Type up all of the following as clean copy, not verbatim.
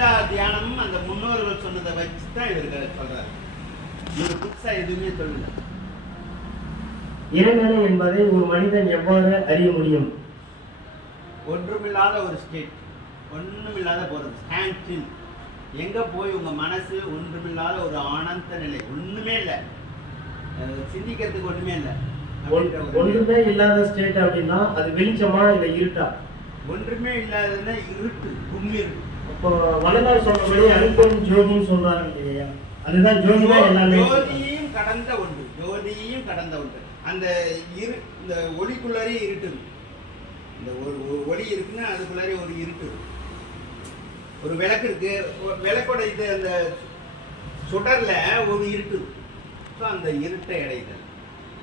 எல்லா தியானமும் அந்த முன்னோர்கள் சொன்னதை வச்சு தான் இவர்கள் சொல்றாரு. இவர் புதுசா எதுவுமே சொல்லல. இறைநிலை என்பதை ஒரு மனிதன் எவ்வாறு அறிய முடியும்? ஒன்றுமில்லாத ஒரு ஸ்டேட், ஒண்ணுமில்லாத போறது, ஸ்டாண்ட். எங்க போய் உங்க மனசு ஒன்றுமில்லாத ஒரு ஆனந்த நிலை, ஒண்ணுமே இல்லை, சிந்திக்கிறதுக்கு ஒண்ணுமே இல்லை. ஒன்றுமே இல்லாத ஸ்டேட் அப்படின்னா அது வெளிச்சமா இல்ல இருட்டா? ஒன்றுமே இல்லாததுன்னா இருட்டு, கும்மிருட்டு. அப்போ வள்ளலார் சொன்னபடி அனுப்பன் ஜோதின்னு சொல்றாங்க இல்லையா, அதுதான் ஜோதி தான் எல்லாமே. ஜோதியும் கடந்த ஒன்று, ஜோதியும் கடந்த ஒன்று. அந்த இந்த ஒளிக்குள்ளாரே இருட்டு. இந்த ஒரு ஒளி இருக்குன்னா அதுக்குள்ளாரே ஒரு இருட்டு. ஒரு விளக்கு இருக்கு, விளக்கோட இது அந்த சுடர்ல ஒரு இருட்டு. அந்த இருட்டை அடைதல்,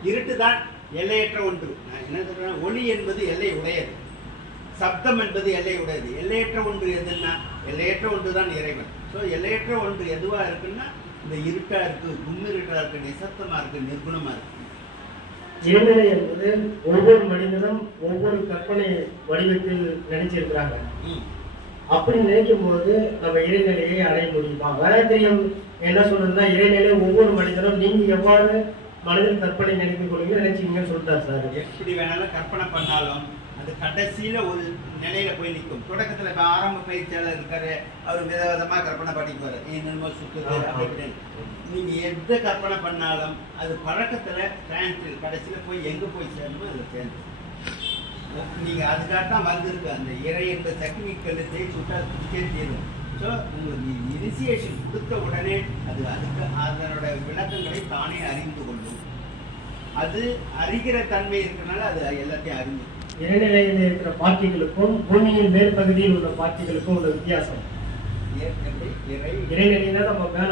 இருட்டு தான் எல்லையற்ற ஒன்று. நான் என்ன சொல்றேன், ஒளி என்பது எல்லை உடையது, சப்தம் என்பது எல்லை உடையது. எல்லையற்ற ஒன்று எதுன்னா எல்லையற்ற ஒன்று தான் இறைவன். ஸோ எல்லையற்ற ஒன்று எதுவா இருக்குன்னா இந்த இருட்டா இருக்கு, கும்மிருட்டா இருக்கு, நிசப்தமா இருக்கு, நிர்குணமா இருக்கு. இறைநிலை என்பது ஒவ்வொரு மனிதனும் ஒவ்வொரு கற்பனை வடிவத்தில் நினைச்சிருக்கிறாங்க. அப்படி நினைக்கும் போது நம்ம இறைநிலையை அடைய முடியுமா? வேதாத்திரியம் என்ன சொல்றதுன்னா, இறைநிலை ஒவ்வொரு மனிதனும் நீங்க எவ்வாறு மனதில் கற்பனை நினைத்துக் கொள்ளுங்க நினைச்சீங்கன்னு சொல்லிட்டார் சார். எப்படி வேணாலும் கற்பனை பண்ணாலும் அது கடைசியில ஒரு நிலையில போய் நிற்கும். தொடக்கத்துல ஆரம்ப பயிற்சியாளர் இருக்காரு, அவர் விதவிதமா கற்பனை பண்ணிக்குவாரு, என்னமோ சுத்துது அப்படின்னு. நீங்க எந்த கற்பனை பண்ணாலும் அது பழக்கத்துல டிரான்ஸ்ஃபர் கடைசியில போய் எங்க போய் சேரணுமோ அதுல சேர்ந்து நீங்க அதுக்காகத்தான் வந்திருக்கு. அந்த இறை என்ற டெக்னிக்கல் தேய்ச்சி விட்டா சேர்த்திடும். ஸோ உங்களுக்கு இனிஷியேஷன் கொடுத்த உடனே அது அதுக்கு அதனோட விளக்கங்களை தானே அறிந்து கொள்ளும். அது அறிகிற தன்மை இருக்கிறனால அது எல்லாத்தையும் அறிந்து. இறைநிலையில் இருக்கிற பார்ட்டிகளுக்கும் பூமியின் மேல் பகுதியில் உள்ள பார்ட்டிகளுக்கும் உள்ள வித்தியாசம். இறைநிலையில நம்ம மேல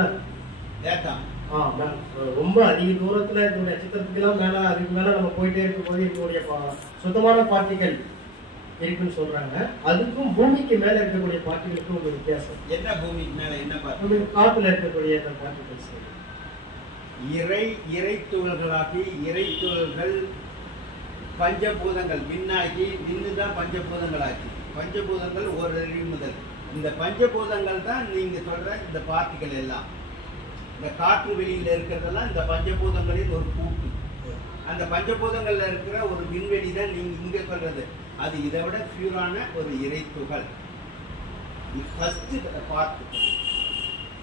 ரொம்ப அதிக தூரத்துல இந்த நட்சத்திரத்துக்கெல்லாம் மேல அதுக்கு மேல நம்ம போயிட்டே இருக்கும்போது இதனுடைய சுத்தமான பார்ட்டிகள் இருக்குன்னு சொல்றாங்க. அதுக்கும் பூமிக்கு மேல இருக்கக்கூடிய பார்ட்டிகளுக்கும் ஒரு வித்தியாசம். என்ன பூமிக்கு மேல என்ன பார்ட்டி? காத்துல இருக்கக்கூடிய அந்த பார்ட்டிகல்ஸ் இறை துகள்களாகி, இறை துகள்கள் பஞ்சபூதங்கள் விண்ணாகி, விண்ணுதான் பஞ்சபூதங்களாக்கி, பஞ்சபூதங்கள் ஒரு முதல். இந்த பஞ்சபூதங்கள் தான் நீங்க சொல்ற இந்த பார்ட்டிகள் எல்லாம். இந்த காற்று வெளியில இருக்கிறதெல்லாம் இந்த பஞ்சபூதங்களின் ஒரு கூட்டு. அந்த பஞ்சபூதங்கள்ல இருக்கிற ஒரு விண்வெளி தான் நீங்க இங்க சொல்றது. அது இதை விட பியூரான ஒரு இறை துகள். ஃபர்ஸ்ட் பார்ட்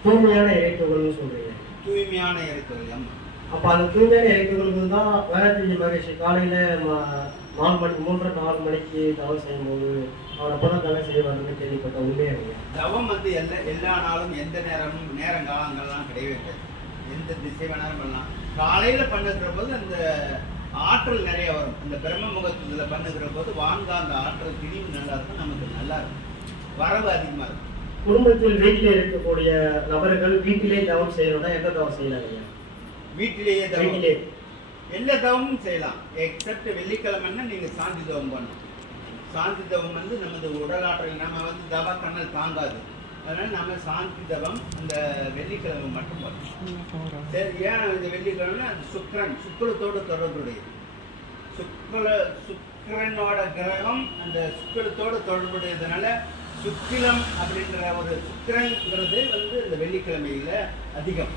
தூய்மையான இறை துகள்னு சொல்றீங்க. தூய்மையான இறை துகள். அப்ப அந்த தூய்மையான இறை துகளுக்கு தான் வேதாத்திரி மகரிஷி காலையில 4 மணிக்கு 3-4 மணிக்கு தவம் செய்யும்போது அவர் அப்பதான் தவம் செய்வாருன்னு கேள்விப்பட்ட. உண்மையாக தவம் வந்து எல்லா நாளும் எந்த நேரமும் நேரங்காலங்கள்லாம் கிடையவே கிடையாது. எந்த திசை வேணாலும் பண்ணலாம். காலையில பண்ணுகிற போது அந்த ஆற்றல் நிறைய வரும். இந்த பிரம்ம முகத்துல பண்ணுகிற போது வான்காந்த ஆற்றல் திடீர்னு நல்லா இருக்கும், நமக்கு நல்லா இருக்கும், வரவு அதிகமா இருக்கும். குடும்பத்தில் வீட்டிலே இருக்கக்கூடிய நபர்கள் வீட்டிலே தவம் செய்யணும்னா எந்த தவம் செய்யலாம்? வீட்டிலேயே எல்லா தவமும் செய்யலாம். எக்ஸப்ட் வெள்ளிக்கிழமைன்னா நீங்க சாந்தி தவம் பண்ணணும். சாந்தி தவம் வந்து நமது உடல் ஆற்றல், நம்ம வந்து தவ கண்ணல் தாங்காது, அதனால நம்ம சாந்தி தவம் அந்த வெள்ளிக்கிழமை மட்டும் பண்ணணும். சரி, ஏன் இந்த வெள்ளிக்கிழமை? அது சுக்கிரத்தோடு தொடர்புடையது. சுக்கிரனோட கிரகம் அந்த சுக்கிரத்தோடு தொடர்புடையதுனால சுக்கிலம் அப்படின்ற ஒரு சுக்கிரங்கிறது வந்து இந்த வெள்ளிக்கிழமையில அதிகம்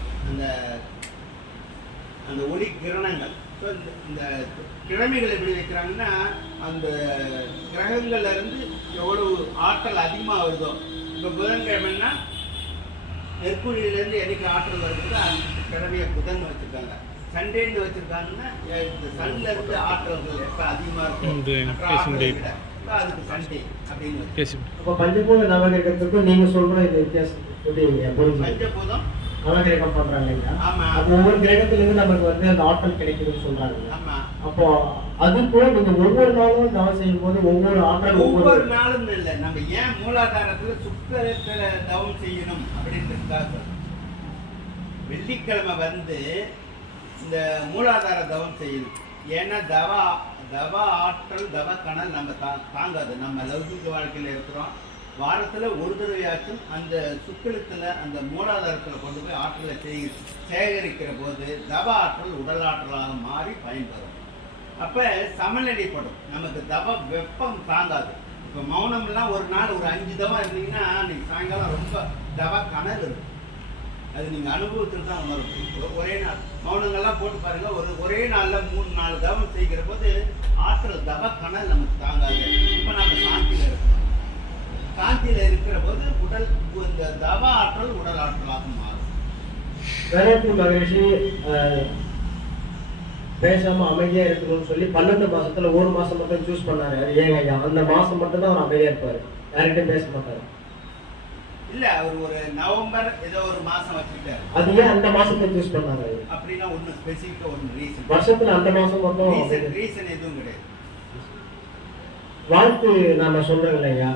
அந்த ஒளி கிரணங்கள். ஸோ இந்த கிழமைகள் எப்படி வைக்கிறாங்கன்னா, அந்த கிரகங்கள்ல இருந்து எவ்வளவு ஆற்றல் அதிகமாக வருதோ. இப்போ புதன்கிழமைன்னா நெற்குழியிலேருந்து என்னைக்கு ஆற்றல் வருதுன்னா அந்த கிழமையை புதன் வச்சுருக்காங்க. சண்டேன்னு வச்சுருக்காங்கன்னா இந்த சன்ல இருந்து ஆற்றல்கள் எப்போ அதிகமாக இருக்கும் அதுக்கு சண்டே அப்படின்னு. அப்போ பஞ்சபூத நவகிரகத்துக்கும் நீங்க சொல்ற இந்த வித்தியாசம் பஞ்சபூதம் நவகிரகம் பண்றாங்க இல்லையா? அப்போ ஒவ்வொரு கிரகத்துல இருந்து நமக்கு வந்து அந்த ஆற்றல் கிடைக்குதுன்னு சொல்றாங்க. அப்போ அது போல நீங்க ஒவ்வொரு நாளும் தவம் செய்யும் போது ஒவ்வொரு ஆற்றல் ஒவ்வொரு நாளும் இல்லை. நம்ம ஏன் மூலாதாரத்துல சுக்கிரத்துல தவம் செய்யணும் அப்படின்றதுக்காக வெள்ளிக்கிழமை வந்து இந்த மூலாதார தவம் செய்யணும். ஏன்னா தவ ஆற்றல் தவ கணல் நம்ம தாங்காது. நம்ம லௌகிக வாழ்க்கையில இருக்கிறோம். வாரத்துல ஒரு தடவையாச்சும் அந்த சுக்கிலத்துல அந்த மூலாதாரத்துல கொண்டு போய் ஆற்றலை சேகரிக்கிற போது தவ ஆற்றல் உடல் ஆற்றலாக மாறி பயன்பெறும். அப்ப சமநிலைப்படும். நமக்கு தவ வெப்பம் தாங்காது. இப்போ மௌனம்லாம் ஒரு நாள் ஒரு 5 தவம் இருந்தீங்கன்னா அன்னைக்கு சாயங்காலம் ரொம்ப தவ கனல் இருக்கும். அது நீங்கள் அனுபவத்தில் தான் உணரும். ஒரே நாள் மௌனங்கள்லாம் போட்டு பாருங்க, ஒரே நாளில் 3-4 தவம் செய்கிற போது ஆற்றல் தவ கனல் நமக்கு தாங்காது. இப்போ நம்ம சாந்தியில் இருக்கோம். சாந்தியில் இருக்கிற போது உடல் இந்த தவ ஆற்றல் உடல் ஆற்றலாக மாறும். வேதாத்ரி மகரிஷி பேசாம அமைதியா இருக்கணும்னு சொல்லி 12 மாசத்துல 1 மாசம் மட்டும் சூஸ் பண்ணாரு. ஏங்க ஐயா, அந்த மாசம் மட்டும் தான் அவர் அமைதியா இருப்பாரு, யார்கிட்டயும் பேச மாட்டாரு. இல்ல அவர் ஒரு நவம்பர் ஏதோ ஒரு மாசம் வச்சுட்டாரு. அது ஏன் அந்த மாசத்தை சூஸ் பண்ணாரு? அப்படின்னா ஒன்றும் ஸ்பெசிஃபிக்கா ஒன்றும் ரீசன் வருஷத்துல அந்த மாசம் மட்டும் ரீசன் எதுவும் கிடையாது. வாழ்த்து நாம சொல்றோம் இல்லையா,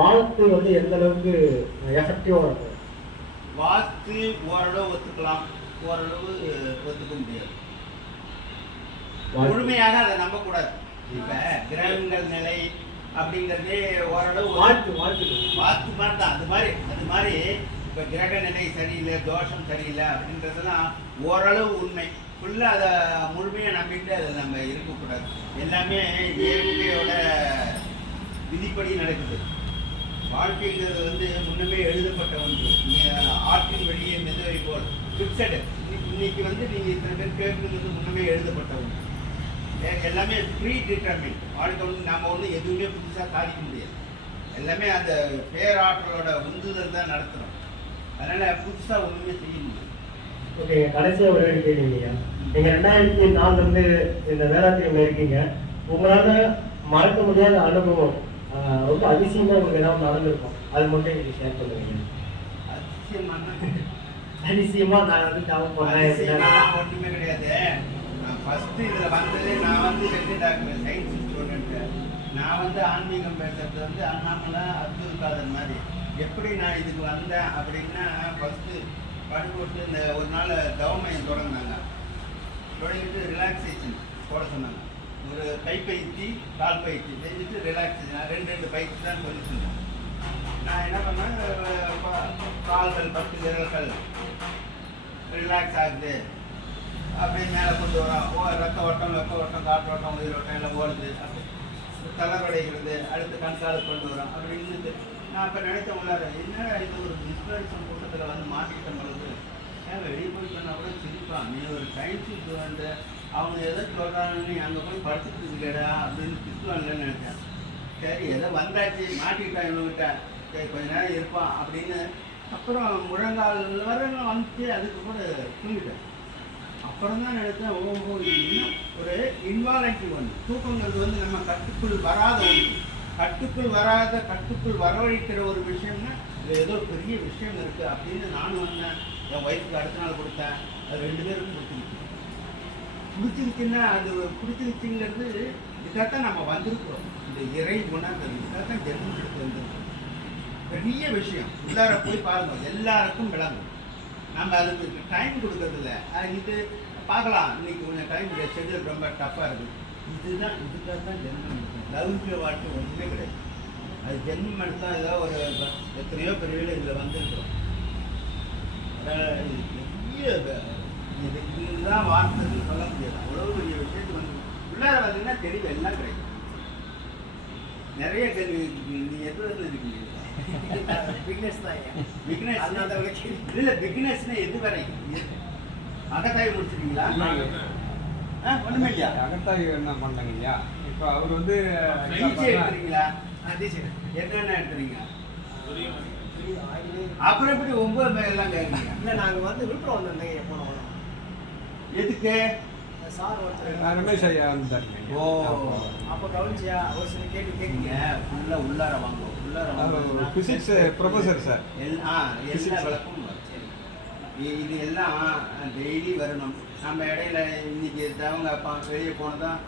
வாழ்த்து வந்து எந்த அளவுக்கு எஃபெக்டிவா இருக்கும்? வாஸ்து ஓரளவு ஒத்துக்கலாம், ஓரளவு ஒத்துக்க முடியாது. முழுமையாக அதை நம்ப கூடாது. இப்ப கிரகங்கள் நிலை அப்படிங்கறதே ஓரளவு வாழ்த்து மாதிரி தான். அது மாதிரி இப்ப கிரக நிலை சரியில்லை, தோஷம் சரியில்லை அப்படின்றதெல்லாம் ஓரளவு உண்மை. ஃபுல்லா அதை முழுமையா நம்பிட்டு அதை நம்ம இருக்கக்கூடாது. எல்லாமே இயற்கையோட விதிப்படி நடக்குது. வாழ்க்கைங்கிறது வந்து முன்னமே எழுதப்பட்ட ஒன்று. ஆற்றின் வெளியே மெதுவை போல் ஃபிக்ஸடு. இன்னைக்கு வந்து நீங்க இத்தனை பேர் கேட்குறது முன்னமே எழுதப்பட்ட ஒன்று. எல்லாமே ப்ரீ டிட்டர்மின். வாழ்க்கை வந்து நாம ஒன்று எதுவுமே புதுசாக சாதிக்க முடியாது. எல்லாமே அந்த பேராற்றலோட உந்துதல் தான் நடத்துகிறோம். அதனால புதுசாக ஒன்றுமே செய்ய முடியாது. ஓகே, கடைசியாக ஒரு கேள்வி இல்லையா, நீங்கள் 2004 இருந்து இந்த வேளாண்மையில் இருக்கீங்க. உங்களால் மறக்க முடியாத அனுபவம், ரொம்ப அதிசயமாக உங்களுக்கு ஏதாவது நடந்திருக்கும், அது மட்டும் எனக்கு ஷேர் பண்ணுவீங்க? அதிசயமாக நான் வந்து டவுன் பண்ணேன் ஒன்றுமே கிடையாது. ஃபஸ்ட்டு இதில் வந்தது நான் வந்து வெற்றி டாக்டர் சயின்ஸ் ஸ்டூடெண்ட்டு. நான் வந்து ஆன்மீகம் பேசுறது வந்து அண்ணாமலை அப்துல் காதர் மாதிரி. எப்படி நான் இதுக்கு வந்தேன் அப்படின்னா, ஃபஸ்ட்டு படுபோட்டு இந்த ஒரு நாள் தவமயம் தொடங்கினாங்க. தொடங்கிட்டு ரிலாக்ஸேஷன் போட சொன்னாங்க. ஒரு கைப்பயிற்சி கால் பயிற்சி செஞ்சுட்டு ரிலாக்ஸேஷன் 2 பயிற்சி தான் சொல்லிட்டு நான் என்ன பண்ணேன், கால்கள் 10 விரல்கள் ரிலாக்ஸ் ஆகுது அப்படியே மேலே கொண்டு வரோம். ரத்த ஓட்டம், வெப்ப ஓட்டம், காற்று ஓட்டம், உயிர் ஓட்டம் எல்லாம் ஓடுது. அப்படி தளர்வடைகிறது. அடுத்து கண்காலுக்கு கொண்டு வரோம் அப்படின்னு நான் இப்போ நினைச்ச உள்ளார என்ன இது ஒரு இன்ஸ்பிரேஷன் கூட்டத்தில் வந்து மாட்டிக்கிட்ட பொழுது வெளியே போய் சொன்னால் கூட சிரிப்பான். நீ ஒரு சயின்ஸ் ஸ்டூடெண்ட்டு, அவங்க எதை சொல்கிறாங்கன்னு நீ அங்கே போய் படிச்சுட்டு இருக்கேடா அப்படின்னு திட்டுவாங்கன்னு நினைச்சேன். சரி எதோ வந்தாச்சு, மாட்டிக்கிட்டான் இவங்ககிட்ட, சரி கொஞ்ச நேரம் இருப்பான் அப்படின்னு. அப்புறம் முழங்கால் வர வந்துச்சு, அதுக்கு கூட தூங்கிட்டேன். அப்புறம் தான் நினைச்சேன், ஓஹோ இது இன்னும் ஒரு இன்வாலன்ட்ரி ஒன்று. தூக்கங்கிறது வந்து நம்ம கட்டுக்குள் வராத ஒன்று. கட்டுக்குள் வரவழைக்கிற ஒரு விஷயம்னா இது ஏதோ பெரிய விஷயம் இருக்குது அப்படின்னு நானும் வந்தேன். என் ஒய்ஃபுக்கு அடுத்த நாள் கொடுத்தேன். அது 2 பேருக்கும் பிடிச்சிருச்சுன்னா அது பிடிச்சிருச்சுங்கிறது இதுக்காகத்தான் நம்ம வந்திருக்கிறோம். இந்த இறை குணங்கள் இதுக்காகத்தான் ஜென்மம் எடுத்து வந்திருக்கோம். பெரிய விஷயம். உள்ளார போய் பாருங்க, எல்லாருக்கும் விளங்கும். நம்ம அதுக்கு டைம் கொடுக்கறதில்ல. இது பார்க்கலாம், இன்னைக்கு கொஞ்சம் டைம் ஷெட்யூல் ரொம்ப டஃப்பாக இருக்குது. இதுதான் இதுக்காக தான் ஜென்மம் எடுத்தோம். லௌகிக வாழ்க்கை ஒன்றுமே கிடையாது. அது ஜென்மம் எடுத்தால் ஏதோ ஒரு எத்தனையோ பெரிய இதில் வந்துருக்கிறோம். பெரிய இதுதான் வார்த்தைன்னு சொல்ல முடியாது. அவ்வளோ பெரிய விஷயத்துக்கு வந்து உள்ளார வந்தீங்கன்னா தெரியும், எல்லாம் கிடைக்கும். நிறைய கேள்வி. நீங்கள் எது இருக்கீங்க? பிகினஸ்னா எது வரைக்கும்? அகத்தாய் முடிச்சிருக்கீங்களா? ஒண்ணுமே இல்லையா? அகத்தாய் என்ன பண்ணாங்க இல்லையா? இப்போ அவர் வந்து எடுத்துறீங்களா? என்னென்ன எடுத்துறீங்க? அப்புறம் எப்படி 9 எல்லாம் கேட்குறீங்க? இல்லை, நாங்கள் வந்து விழுப்புரம் வந்திருந்தேங்க. போனோம். எதுக்கு? சார் ஒருத்தர் ரமேஷ் ஐயா வந்துட்டாருங்க. ஓ, அப்போ கவனிச்சியா? ஒரு சில கேள்வி கேட்குங்க. ஃபுல்லாக உள்ளார வாங்க. Physics professor sir. எல்லா விளக்கம் இது எல்லாம் டெய்லி வரணும். நம்ம இடையில இன்னைக்கு தவங்க அப்பா வெளியே போனதான்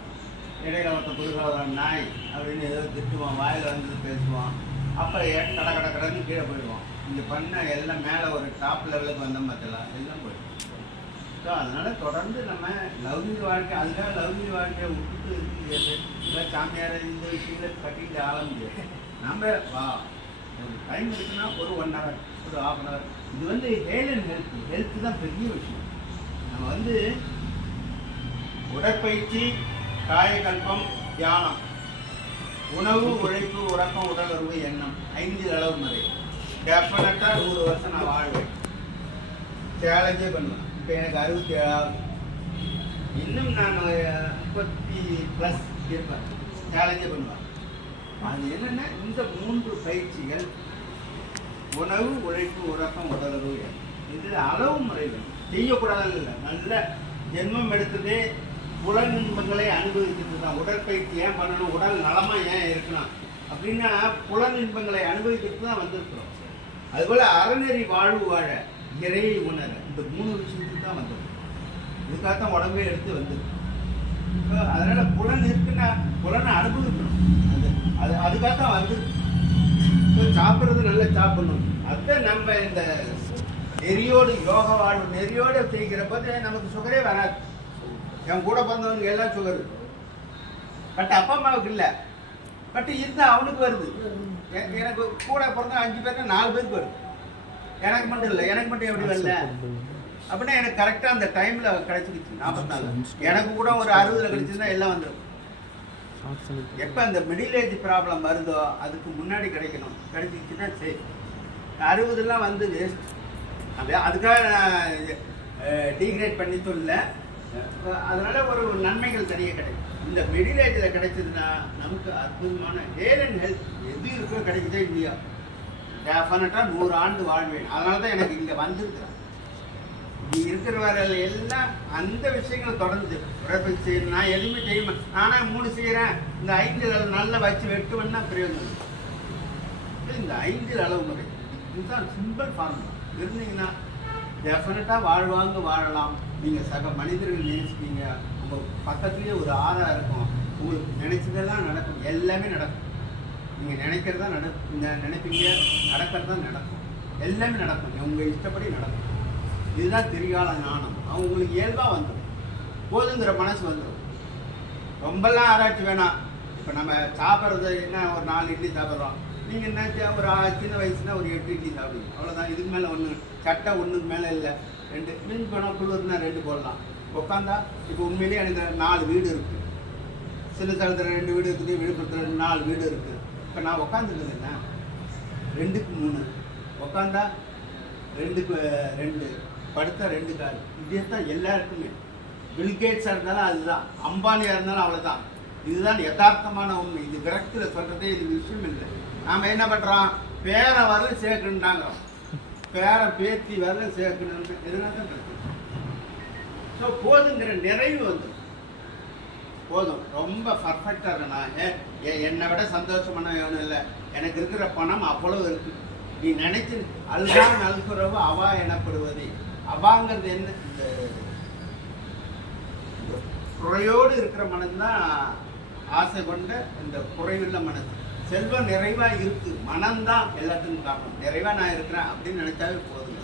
இடையில ஒருத்தன் புதுசாக நாய் அப்படின்னு ஏதோ திட்டுவான், வாயில் வந்து பேசுவான். அப்புறம் கடன்னு கீழே போயிடுவான். இங்கே பண்ண எல்லாம் மேலே ஒரு டாப் லெவலுக்கு வந்தோம் பார்த்தலாம், எல்லாம் போயிடும். ஸோ அதனால் தொடர்ந்து நம்ம லௌகிக வாழ்க்கை, அதுக்காக லௌகிக வாழ்க்கையை விட்டுட்டு இருக்க முடியாது. இல்லை சாமியாரை இந்த விஷயங்களை கட்டிட்டு ஆள முடியாது. நம்ம ஒரு டைம் இருக்குன்னா ஒரு 1 hour, ஒரு 1/2 hour. இது வந்து ஹெல்த் அண்ட் ஹெல்த் தான் பெரிய விஷயம். நம்ம வந்து உடற்பயிற்சி, காயகல்பம், தியானம் உணவு, உழைப்பு, உறக்கம், உடலுறவு, எண்ணம் 5 அளவு முறை. டெஃபினட்டாக 100 வருஷம் நான் வாழ்வேன். சேலஞ்சே பண்ணுவேன். இப்போ எனக்கு 67 இன்னும் நான் 30+ இருப்பேன். சேலஞ்சே பண்ணுவேன். அது என்னென்னா இந்த 3 பயிற்சிகள் உணவு, உழைப்பு, உறக்கம், உடலுறவு, எண்ணம். இது அளவு முறைகள் செய்யக்கூடாது இல்லை. நல்ல ஜென்மம் எடுத்ததே புலன் இன்பங்களை அனுபவிக்கிறது தான். உடற்பயிற்சி ஏன் பண்ணணும், உடல் நலமாக ஏன் இருக்கணும் அப்படின்னா புலன் இன்பங்களை அனுபவிக்கிறது தான் வந்திருக்கிறோம். அதுபோல் அறநெறி வாழ்வு வாழ, இறையை உணர, இந்த 3 விஷயத்துக்கு தான் வந்தது. இதுக்காகத்தான் உடம்பே எடுத்து வந்தது. இப்போ அதனால் புலன் இருக்குன்னா புலனை அனுபவிக்கணும். அது அதுக்காகத்தான் வந்தது. இப்போ சாப்பிட்றது நல்லா சாப்பிடணும். அதுதான் நம்ம இந்த நெறியோடு யோக வாழ்வு நெறியோடு செய்கிற போது நமக்கு சுகரே வராது. என் கூட பிறந்தவங்க எல்லாம் சுகர், பட் அப்பா அம்மாவுக்கு இல்லை. பட் இருந்தால் அவனுக்கு வருது. எனக்கு கூட பிறந்த 5 பேருக்கு 4 பேருக்கு வருது. எனக்கு மட்டும் இல்லை. எனக்கு மட்டும் எப்படி வரல அப்படின்னா எனக்கு கரெக்டாக அந்த டைமில் கிடைச்சிருச்சு. 44 எனக்கு கூட ஒரு 60 கிடைச்சிருந்தா எல்லாம் வந்துடும். எப்போ அந்த மிடில் ஏஜ் ப்ராப்ளம் வருதோ அதுக்கு முன்னாடி கிடைக்கணும். கிடைச்சிச்சுன்னா சரி. 60 வந்து வேஸ்ட். அதுக்காக நான் டீக்ரேட் பண்ணி சொல்ல. அதனால் ஒரு நன்மைகள் தனியாக கிடைக்கும். இந்த மிடில் ஏஜில் கிடைச்சதுன்னா நமக்கு அற்புதமான ஹேர் அண்ட் ஹெல்த் எது இருக்கோ கிடைக்குதே இல்லையா, டெஃபினட்டாக 100 ஆண்டு வாழ்வேன். அதனால தான் எனக்கு இங்கே வந்திருக்கிறேன். இங்கே இருக்கிறவர்கள் எல்லாம் அந்த விஷயங்களை தொடர்ந்து உடற்பயிற்சி செய்யணும். நான் எதுவுமே செய்ய நானாக 3 செய்கிறேன். இந்த 5 நல்லா வச்சு வெட்டுவேன்னா பிரயோஜனம். இந்த 5 அளவு முறை இதுதான் சிம்பிள் ஃபார்முலா. இருந்தீங்கன்னா டெஃபினட்டாக வாழ்வாங்க, வாழலாம். நீங்கள் சக மனிதர்கள் நினைச்சிப்பீங்க. உங்கள் பக்கத்துலேயே ஒரு ஆறா இருக்கும். உங்களுக்கு நினைச்சதெல்லாம் நடக்கும். எல்லாமே நடக்கும். நீங்கள் நினைக்கிறதா நினைப்பீங்க, நடக்கிறதா நடக்கும். எல்லாமே நடக்கும். உங்கள் இஷ்டப்படி நடக்கும். இதுதான் திரிகால ஞானம். அவங்க உங்களுக்கு இயல்பாக வந்துடும். போதுங்கிற மனசு வந்துடும். ரொம்பலாம் ஆராய்ச்சி வேணாம். இப்போ நம்ம சாப்பிட்றது என்ன, ஒரு 4 இட்லி சாப்பிட்றோம். நீங்கள் என்ன ஒரு சின்ன வயசுனா ஒரு 8 இட்லி சாப்பிடுவீங்க, அவ்வளோதான். இதுக்கு மேலே ஒன்று சட்டை ஒன்றுக்கு மேலே இல்லை. 2 மீன் போனால் குளிர்னா 2 போடலாம். உட்காந்தா இப்போ உண்மையிலேயே எனக்கு 4 வீடு இருக்குது. சில தளத்தில் 2 வீடு இருக்குது, விழுப்புரத்தில் 4 வீடு இருக்குது. இப்போ நான் உட்காந்துருக்குதுன்னா 2க்கு 3, உட்காந்தா 2க்கு 2, படுத்தா 2 கால். இதே தான் எல்லாருக்குமே. பில்கேட்ஸாக இருந்தாலும் அதுதான், அம்பானியாக இருந்தாலும் அவ்வளோதான். இதுதான் யதார்த்தமான உண்மை. இது விரக்தியில் சொல்கிறதே இது விஷயம் இல்லை. நாம் என்ன பண்ணுறோம், பேரை வரலும் சேர்க்கணுன்றாங்க. பேரை பேத்தி வரலும் சேர்க்கணுன்னு இதனால தான் இருக்குது. ஸோ போதுங்கிற நிறைவு வந்து போதும். ரொம்ப பர்ஃபெக்டாக இருக்கணும். என்னை விட சந்தோஷமான ஒன்றும் இல்லை. எனக்கு இருக்கிற பணம் அவ்வளவு இருக்குது. நீ நினைச்சு அதுதான் நல்குறவு அவா எனப்படுவது. அவாங்கிறது என்ன, இந்த குறையோடு இருக்கிற மனம்தான் ஆசை கொண்ட இந்த குறைவுள்ள மனசு. செல்வம் நிறைவாக இருக்கு, மனம்தான் எல்லாத்துக்கும் காரணம். நிறைவாக நான் இருக்கிறேன் அப்படின்னு நினைச்சாவே போதுங்க.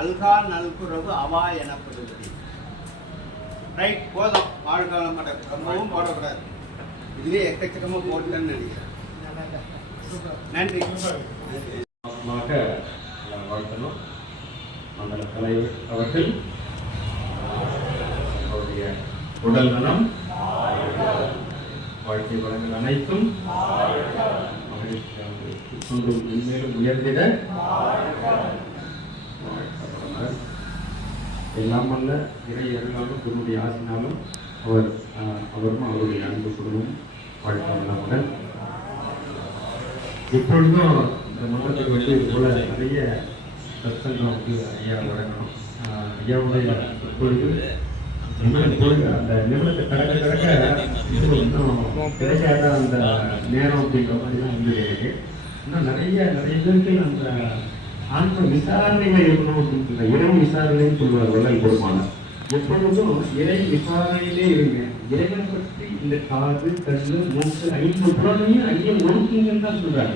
அல்கா நல்குறவு அவா எனப்படுவது. ரைட், போதும். வாழ்காலம் மாட்டேன், ரொம்பவும் போடக்கூடாது. இதுவே எக்கச்சக்கமாக போடலன்னு நினைக்கிறேன். நன்றி. வாழ்த்தணும் மண்டல தலைவர் அவர்கள். அவருடைய உடல் நலம், வாழ்க்கை வளங்கள் அனைத்தும் மென்மேலும் உயர்ந்திட எல்லாம் அல்ல இறை அருளாலும் குருவுடைய ஆசினாலும் அவரும் அவருடைய அன்பு குழுவும் வாழ்க்கை வளமுடன். இப்பொழுதும் இந்த மண்டலத்துக்கு வந்து இது போல நிறைய சத்சங்கம் வந்து ஐயா வழங்கணும். ஐயாவுடைய இப்பொழுது அந்த நிமிடத்தை கடக்க கடக்க இன்னும் கிடைக்காத அந்த நேரம் அப்படிங்கிற மாதிரி தான் வந்து இருக்கு. இன்னும் நிறைய பேருக்கு அந்த ஆன்ம விசாரணைகள் இருக்கணும் அப்படின்னு இறை விசாரணைன்னு சொல்லுவார் வள்ளல் பெருமானார். எப்பொழுதும் இறை விசாரணையிலே இருங்க. இறைவனை பற்றி இந்த காது, கண்ணு, மூக்கு 5 புலனையும் ஐயம் ஒழுக்குங்கன்னு தான் சொல்றாரு.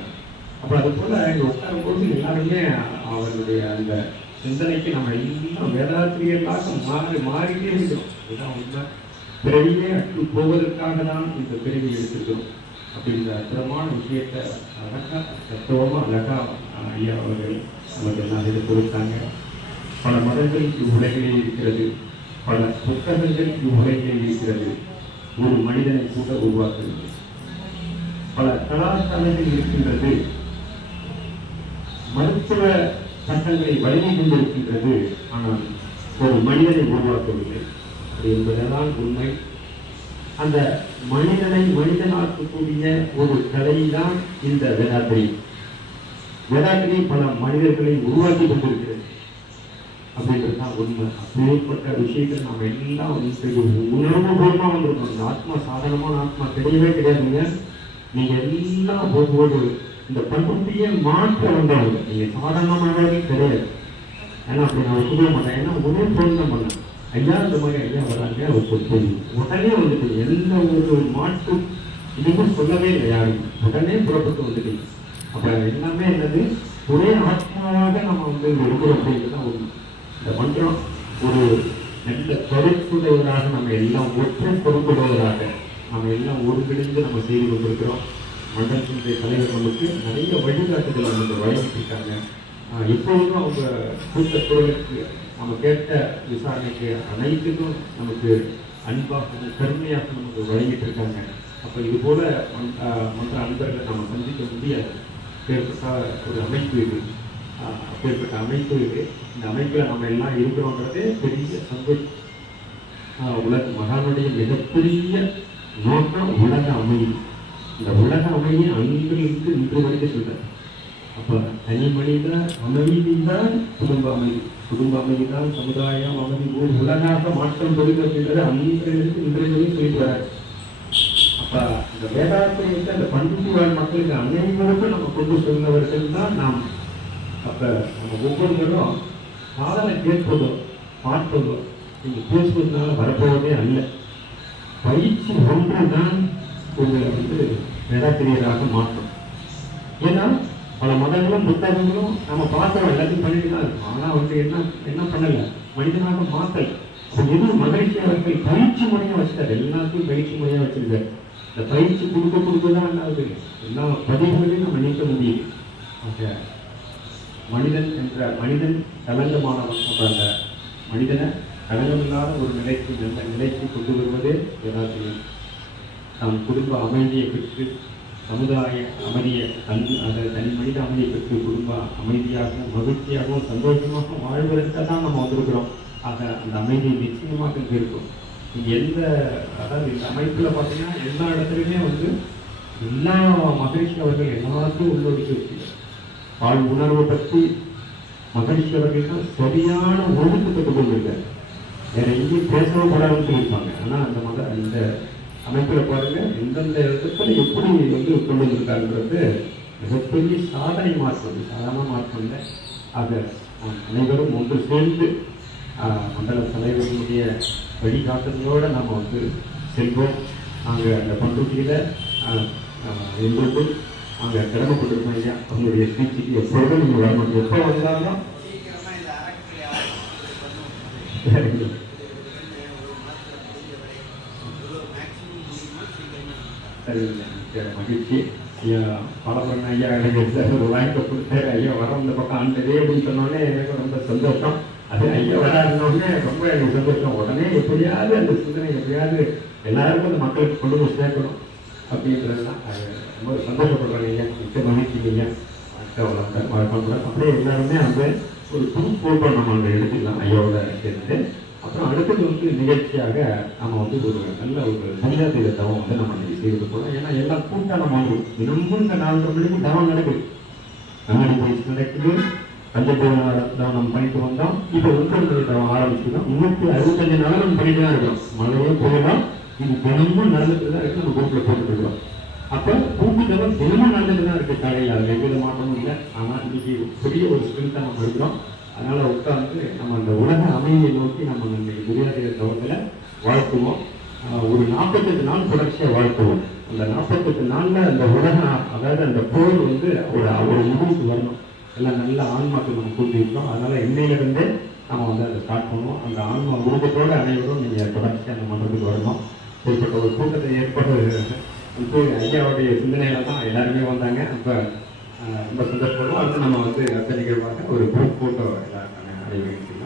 அப்போ அது போல இங்கே உட்காரும்போது எல்லாருமே அவருடைய அந்த சிந்தனைக்கு நம்ம எல்லாம் வேதாத்திரியர்களாக மாறிட்டே இருக்கிறோம். இதுதான் உண்மை. பிறவியே அற்று போவதற்காக தான் இந்த பிறவி எடுத்துக்கிறோம். அப்படி இந்த அற்புதமான விஷயத்தை அழகா தத்துவமாக அழகா ஐயா அவர்கள் நமக்கு எல்லாம் இது கொடுத்தாங்க. பல மதங்கள் இவ்வுலகிலே இருக்கிறது, பல புத்தகங்கள் இவ்வுலகிலே இருக்கிறது. ஒரு மனிதனை கூட உருவாக்குகிறது. பல கலாச்சாரங்கள் இருக்கின்றது, மருத்துவ சட்டங்களை வழங்கி கொண்டிருக்கின்றது. ஆனால் ஒரு மனிதனை உருவாக்கவில்லை. அது என்பதுதான் உண்மை. அந்த மனிதனை மனிதனாக்கக்கூடிய ஒரு கலைதான் இந்த வேதாத்திரி. வேதாத்திரி பல மனிதர்களை உருவாக்கி கொண்டிருக்கிறது அப்படின்றதுதான் உண்மை. அப்படிப்பட்ட விஷயங்கள் நாம் எல்லாம் உணர்வுபூர்வமாக வந்திருக்கோம். இந்த ஆத்மா சாதாரணமான ஆத்மா கிடையவே கிடையாதுங்க. நீங்க எல்லாம் ஒவ்வொரு இந்த பண்புடைய மாற்ற வந்தவங்க, நீங்க சாதாரணமாகவே கிடையாது. ஏன்னா அப்படி நான் சொல்ல மாட்டேன். ஏன்னா ஒரே பொருள் தான் பண்ணேன். ஐயா இந்த மாதிரி ஐயா வராங்க, அவர் சொல்லி உடனே வந்துட்டு எந்த ஒரு மாற்று இதுவும் சொல்லவே இல்லை யாரும். உடனே புறப்பட்டு வந்துட்டீங்க. அப்ப எல்லாமே என்னது, ஒரே ஆத்மாவாக நம்ம வந்து இருக்கிறோம் அப்படின்றதுதான் உண்மை. இந்த மன்றம் ஒரு நல்ல கருத்துடையவராக நம்ம எல்லாம் ஒற்றை பொறுப்புடையவராக நம்ம எல்லாம் ஒருங்கிணைந்து நம்ம செய்து கொண்டிருக்கிறோம். மண்டலத்தினுடைய தலைவர் நமக்கு நிறைய வழிகாட்டுதல் நமக்கு வழங்கிட்டு எப்பொழுதும் அவங்க கூட்ட குரலுக்கு நம்ம கேட்ட விசாரணைக்கு அனைத்துக்கும் நமக்கு அன்பாகவும் கருமையாக நமக்கு வழங்கிட்டு இருக்காங்க. அப்போ இது போல மற்ற அன்பர்களை நம்ம சந்திக்க முடியாது. அப்பேற்பட்ட ஒரு அமைப்பு இது, அப்பேற்பட்ட அமைப்பு இது. இந்த அமைப்பில் நம்ம எல்லாம் இருக்கிறோங்கிறதே பெரிய சந்தோஷம். உலக மகானுடைய மிகப்பெரிய நோக்கம் உலக அமைதி. இந்த உலக அமைதி அன்றிலிருந்து இன்று வரைக்கும் சொல்றாரு. அப்போ தனி மனித அமைதி தான் குடும்ப அமைதி, குடும்ப அமைதி தான் சமுதாயம் அமைதி, ஒரு உலகாக மாற்றம் பெறுது அப்படின்றது அன்றிலிருந்து இன்றைய வரைக்கும் சொல்லிட்டு வராரு. அப்போ இந்த வேதாத்திரை வந்து அந்த பண்பு வாழ் மக்களுக்கு அனைவருக்கும் நம்ம கொண்டு செல்வர்கள் தான் நாம். அப்போ நம்ம ஒவ்வொருவரும் சாதனை கேட்பதோ பார்ப்பதோ நீங்கள் பேசுவதனால வரப்போவதே அல்ல. பயிற்சி ஒன்று தான் உங்களை வந்து வேதாத்திரியராக மாற்றும். ஏன்னா பல மதங்களும் புத்தகங்களும் நம்ம பார்க்குறோம், எல்லாத்தையும் பண்ணிட்டு தான் இருக்கும். ஆனால் வந்து என்ன பண்ணலை, மனிதனாக மாற்றல். எது மகிழ்ச்சி அவர்கள் பயிற்சி முறையாக வச்சுட்டார், எல்லாத்தையும் பயிற்சி முறையாக வச்சிருக்காரு. இந்த பயிற்சி கொடுக்க தான் என்னாவது எல்லா பதிவுகளையும் நம்ம நீக்க முடியுது. ஓகே, மனிதன் என்ற மனிதன் கலங்கமானவன் சொல்றாங்க. மனிதனை கலங்கமில்லாத ஒரு நிலைக்கு நல்ல நிலைக்கு கொண்டு வருவதே வேதாத்திரியம். நாம் குடும்ப அமைதியை பெற்று சமுதாய அமைதியை அதை தனி மனித அமைதியை பெற்று குடும்ப அமைதியாகவும் மகிழ்ச்சியாகவும் சந்தோஷமாகவும் வாழ்வதற்கு தான் நம்ம வந்திருக்கிறோம். ஆக அந்த அமைதி நிச்சயமாக இங்கே இருக்கும். நீங்கள் எந்த அதாவது இந்த அமைப்பில் பார்த்தீங்கன்னா எல்லா இடத்துலையுமே வந்து எல்லா மகிழ்ச்சி அவர்கள் எல்லாத்தையும் உள்ளொடுக்கி வச்சுக்கிறார். வாழ் உணர்வை பற்றி மகிழ்ச்சி அவர்கள் தான் சரியான ஒழுக்கத்தை கொண்டிருக்காரு. வேற எங்கேயும் பேசவும் கூடாதுன்னு சொல்லியிருப்பாங்க. ஆனால் இந்த அமைப்பில் பாருங்க எந்தெந்த இடத்துல எப்படி வந்து கொண்டு வந்திருக்காருன்றது மிகப்பெரிய சாதனை மாற்றம், சாதாரண மாற்றம் இல்லை. ஆக அனைவரும் ஒன்று சேர்ந்து மண்டல தலைவர்களுடைய வழிகாட்டுதலோடு நம்ம வந்து செல்வோம். நாங்கள் அந்த பண்ருட்டியில் எங்களுக்கும் அங்கே கடமைப்பட்டிருக்கோம். ஐயா அவங்களுடைய ஸ்பீச்சுக்கு எப்பொழுதும் நீங்கள் வரணும். எப்போ வந்தாலும் மகிழ்ச்சி. ஐயா பலபுரம் ஐயா எனக்கு ஒரு வாய்ப்பை கொடுத்தாரு. ஐயா வர இந்த பக்கம் ஆண்டதே அப்படின்னு சொன்னோடனே எனக்கு ரொம்ப சந்தோஷம். அது ஐயா வராதுன்னொடனே ரொம்ப எனக்கு சந்தோஷம். உடனே எப்படியாவது அந்த சிந்தனை எப்படியாவது எல்லாருக்கும் அந்த மக்களுக்கு கொண்டு போய் சேர்க்கணும் அப்படின்றதுதான் ரொம்ப சந்தோஷப்படுறாங்க. ஐயா மிக்க மகிழ்ச்சி. ஐயா வளர்க்க அப்படியே எல்லாருமே அந்த ஒரு புது போட்டோ நம்ம அங்கே எடுத்துக்கலாம் ஐயாவோட சேர்ந்து. அப்புறம் அடுத்தது வந்து நிகழ்ச்சியாக நம்ம வந்து ஒரு நல்ல ஒரு சமுதாய தவம் வந்து நம்ம செய்வது போகிறோம். ஏன்னா எல்லாம் கூட்டம் நம்ம வந்து தினமும் இந்த 4:30 மணிக்கு தவம் நடக்குது, கண்ணாடி பயிற்சி நடக்குது, பஞ்சபூர்ணம் நம்ம பண்ணிட்டு வந்தோம். இப்போ 9 மணி தவம் ஆரம்பிச்சுதான் 365 நாள் நம்ம பண்ணிட்டு தான் இருக்கிறோம். மழையே போகலாம், இது தினமும் நடந்துட்டு தான் இருக்கு. நம்ம குரூப்பில் போட்டுட்டு இருக்கிறோம். அப்போ கூட்டுத்தவம் தினமும் நடந்துட்டு தான் இருக்குது. காலையில் அதில் எவ்வித மாற்றமும் இல்லை. ஆனால் இன்னைக்கு பெரிய ஒரு ஸ்ட்ரென்த்தாக நம்ம இருக்கிறோம். அதனால் உட்கார்ந்து நம்ம அந்த உலக அமைதியை நோக்கி நம்ம இன்னைக்கு குருவாதிய தவத்தில் வாழ்த்துவோம். ஒரு 48 நாள் தொடர்ச்சியாக வாழ்த்துவோம். அந்த 48 நாளில் அந்த உலகம் அதாவது அந்த போர் வந்து ஒரு முடிவுக்கு வரணும். எல்லாம் நல்ல ஆன்மாக்கள் நம்ம கூட்டியிருக்கோம். அதனால் இன்னையிலிருந்தே நம்ம வந்து அதை ஸ்டார்ட் பண்ணுவோம். அந்த ஆன்மா உருவத்தோடு அனைவரும் நீங்கள் தொடர்ச்சியாக அந்த மன்றத்துக்கு வரணும். இப்படிப்பட்ட ஒரு கூட்டத்தை ஏற்படுவது இப்போ ஐயாவுடைய சிந்தனையில தான் எல்லாருமே வந்தாங்க. அப்போ ரொம்ப சந்தோஷப்படுவோம். அடுத்து நம்ம வந்து அடுத்த நிகழ்வாக ஒரு குரூப் ஃபோட்டோ எல்லாருக்கான அடைவீங்க.